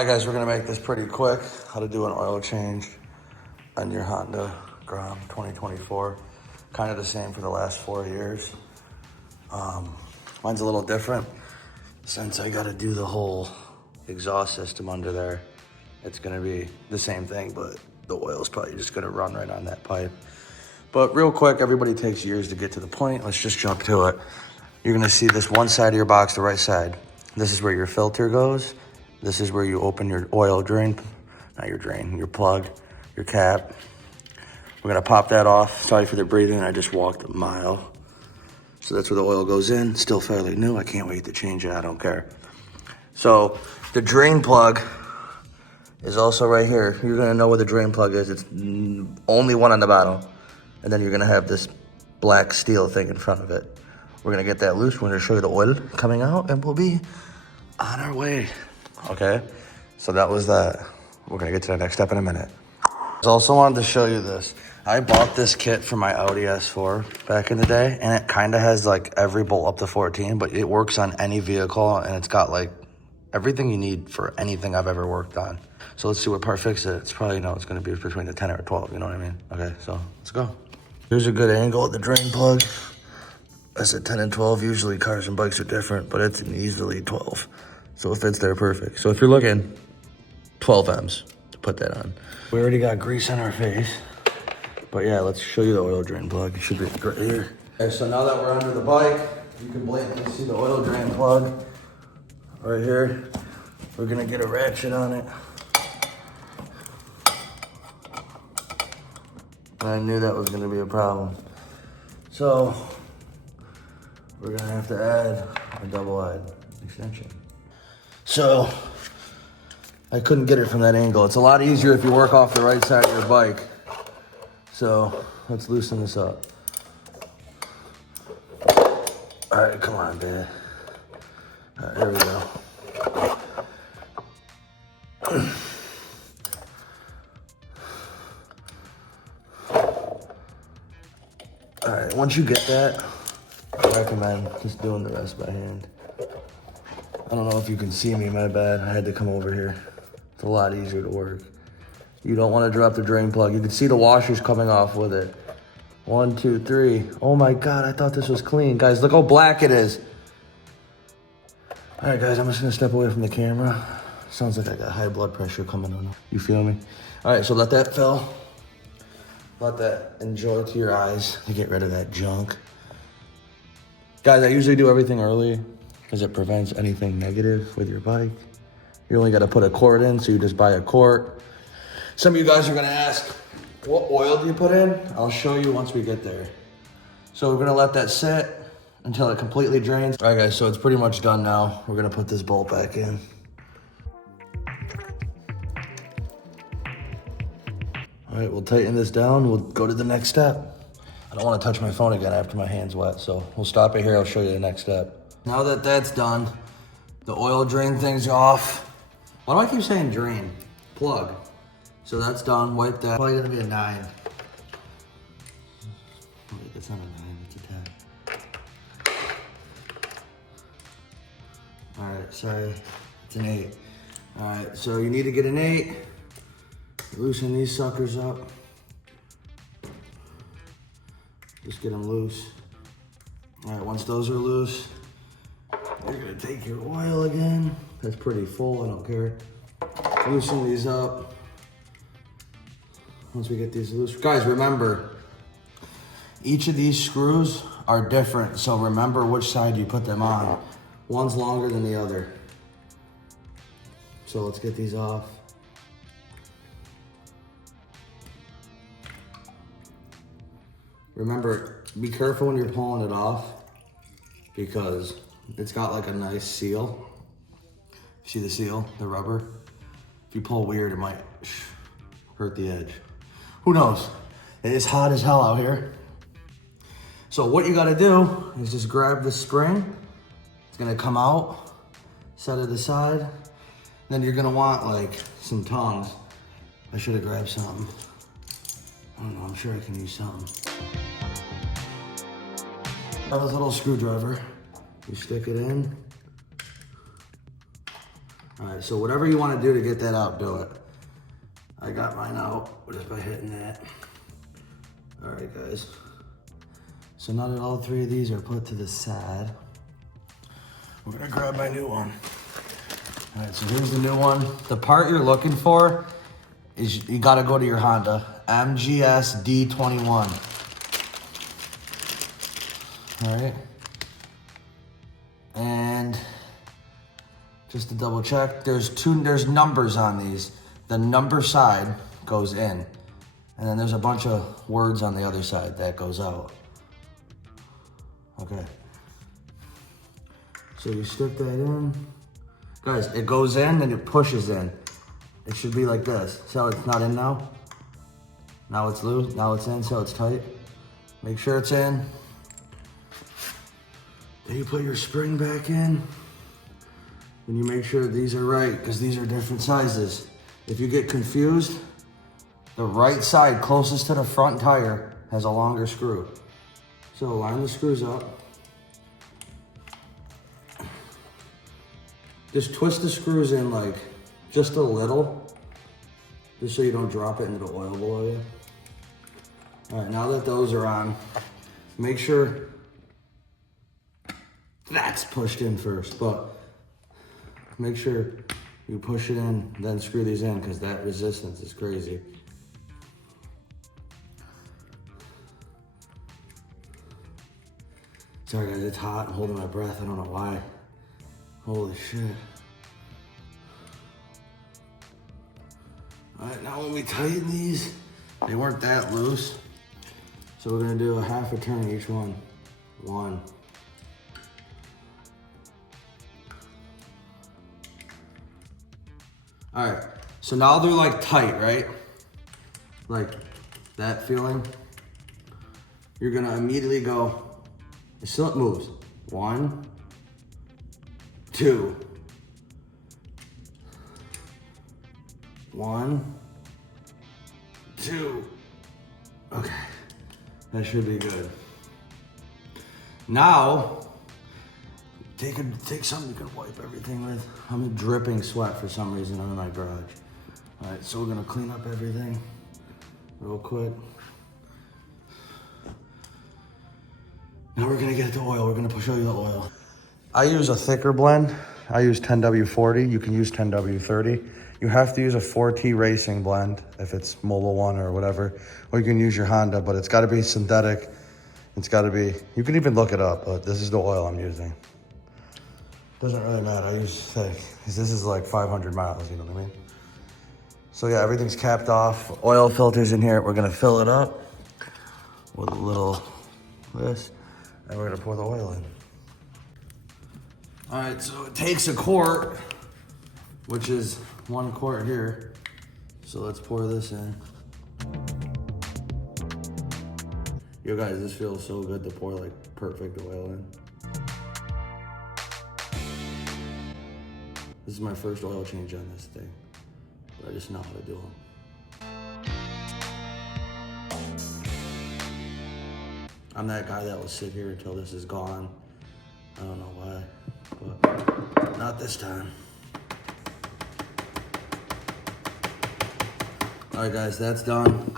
All right, guys, we're gonna make this pretty quick. How to do an oil change on your Honda GROM 2024. Kind of the same for the last 4 years. Mine's a little different since I gotta do the whole exhaust system under there. It's gonna be the same thing, but the oil's probably just gonna run right on that pipe. But real quick, everybody takes years to get to the point. Let's just jump to it. You're gonna see this one side of your box, the right side. This is where your filter goes. This is where you open your oil drain, not your drain, your plug, your cap. We're gonna pop that off. Sorry for the breathing, I just walked a mile. So that's where the oil goes in, still fairly new. I can't wait to change it, I don't care. So the drain plug is also right here. You're gonna know where the drain plug is. It's only one on the bottom. And then you're gonna have this black steel thing in front of it. We're gonna get that loose. We're gonna show you the oil coming out and we'll be on our way. Okay, so that was that. We're gonna get to the next step in a minute. I also wanted to show you this. I bought this kit for my Audi S4 back in the day, and it kind of has like every bolt up to 14, but it works on any vehicle, and it's got like everything you need for anything I've ever worked on. So let's see what part fixes it. It's probably, it's gonna be between the 10 or 12, you know what I mean? Okay, so let's go. Here's a good angle at the drain plug. I said 10 and 12, usually cars and bikes are different, but it's an easily 12. So it fits there perfect. So if you're looking, 12 M's to put that on. We already got grease on our face, but yeah, let's show you the oil drain plug. It should be right here. Okay, so now that we're under the bike, you can blatantly see the oil drain plug right here. We're gonna get a ratchet on it. I knew that was gonna be a problem. So we're gonna have to add a double-wide extension. So I couldn't get it from that angle. It's a lot easier if you work off the right side of your bike. So let's loosen this up. All right, come on, babe. All right, there we go. All right, once you get that, I recommend just doing the rest by hand. I don't know if you can see me, my bad. I had to come over here. It's a lot easier to work. You don't want to drop the drain plug. You can see the washers coming off with it. 1, 2, 3. Oh my God, I thought this was clean. Guys, look how black it is. All right, guys, I'm just gonna step away from the camera. Sounds like I got high blood pressure coming on. You feel me? All right, so let that fill. Let that enjoy to your eyes to get rid of that junk. Guys, I usually do everything early because it prevents anything negative with your bike. You only got to put a quart in, so you just buy a quart. Some of you guys are going to ask, what oil do you put in? I'll show you once we get there. So we're going to let that sit until it completely drains. All right, guys, so it's pretty much done now. We're going to put this bolt back in. All right, we'll tighten this down. We'll go to the next step. I don't want to touch my phone again after my hand's wet, so we'll stop it here. I'll show you the next step. Now that that's done, the oil drain thing's off. Why do I keep saying drain? Plug. So that's done, wipe that. Probably gonna be a 9. Wait, that's not a 9, it's a 10. All right, sorry, it's an 8. All right, so you need to get an 8. Loosen these suckers up. Just get them loose. All right, once those are loose, you're gonna take your oil again. That's pretty full, I don't care. Loosen these up. Once we get these loose. Guys, remember, each of these screws are different, so remember which side you put them on. One's longer than the other. So let's get these off. Remember, be careful when you're pulling it off because it's got like a nice seal. See the seal, the rubber? If you pull weird, it might hurt the edge. Who knows? It is hot as hell out here. So what you gotta do is just grab the spring. It's gonna come out, set it aside. Then you're gonna want like some tongs. I should have grabbed something. I don't know, I'm sure I can use something. Grab this little screwdriver. You stick it in. All right, so whatever you want to do to get that out, do it. I got mine out just by hitting that. All right, guys. So now that all three of these are put to the side, we're gonna grab my new one. All right, so here's the new one. The part you're looking for is you gotta go to your Honda MGS D21. All right. And just to double check, there's numbers on these. The number side goes in, and then there's a bunch of words on the other side that goes out. Okay. So you stick that in. Guys, it goes in and it pushes in. It should be like this. So it's not in now. Now it's loose, now it's in, so it's tight. Make sure it's in. Then you put your spring back in. And you make sure these are right, because these are different sizes. If you get confused, the right side closest to the front tire has a longer screw. So line the screws up. Just twist the screws in like just a little, just so you don't drop it into the oil below you. All right, now that those are on, make sure that's pushed in first, but make sure you push it in, then screw these in, because that resistance is crazy. Sorry guys, it's hot. I'm holding my breath. I don't know why. Holy shit. All right, now when we tighten these, they weren't that loose. So we're gonna do a half a turn each one. One. All right, so now they're like tight, right? Like that feeling. You're gonna immediately go, so it moves. 1, 2. 1, 2. Okay, that should be good. Now, take something you can wipe everything with. I'm dripping sweat for some reason under my garage. All right, so we're gonna clean up everything real quick. Now we're gonna get the oil. We're gonna show you the oil. I use a thicker blend. I use 10W40. You can use 10W30. You have to use a 4T racing blend if it's Mobil 1 or whatever, or you can use your Honda, but it's gotta be synthetic. It's gotta be, you can even look it up, but this is the oil I'm using. Doesn't really matter, I use thick, because this is like 500 miles, you know what I mean? So yeah, everything's capped off. Oil filters in here. We're gonna fill it up with a little this, and we're gonna pour the oil in. All right, so it takes a quart, which is 1 quart here. So let's pour this in. Yo guys, this feels so good to pour like perfect oil in. This is my first oil change on this thing, but I just know how to do them. I'm that guy that will sit here until this is gone. I don't know why, but not this time. All right guys, that's done.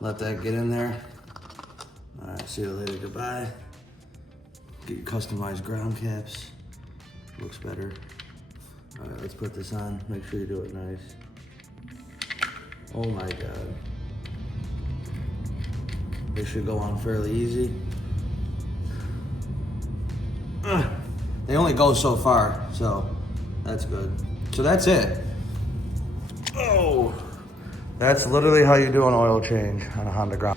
Let that get in there. All right, see you later, goodbye. Get your customized ground caps. Looks better. All right, let's put this on. Make sure you do it nice. Oh my God. This should go on fairly easy. They only go so far, so that's good. So that's it. Oh, that's literally how you do an oil change on a Honda GROM.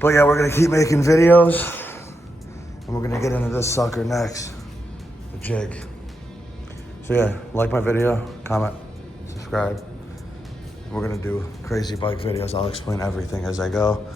But yeah, we're gonna keep making videos, and we're gonna get into this sucker next, the jig. So yeah, like my video, comment, subscribe. We're gonna do crazy bike videos. I'll explain everything as I go.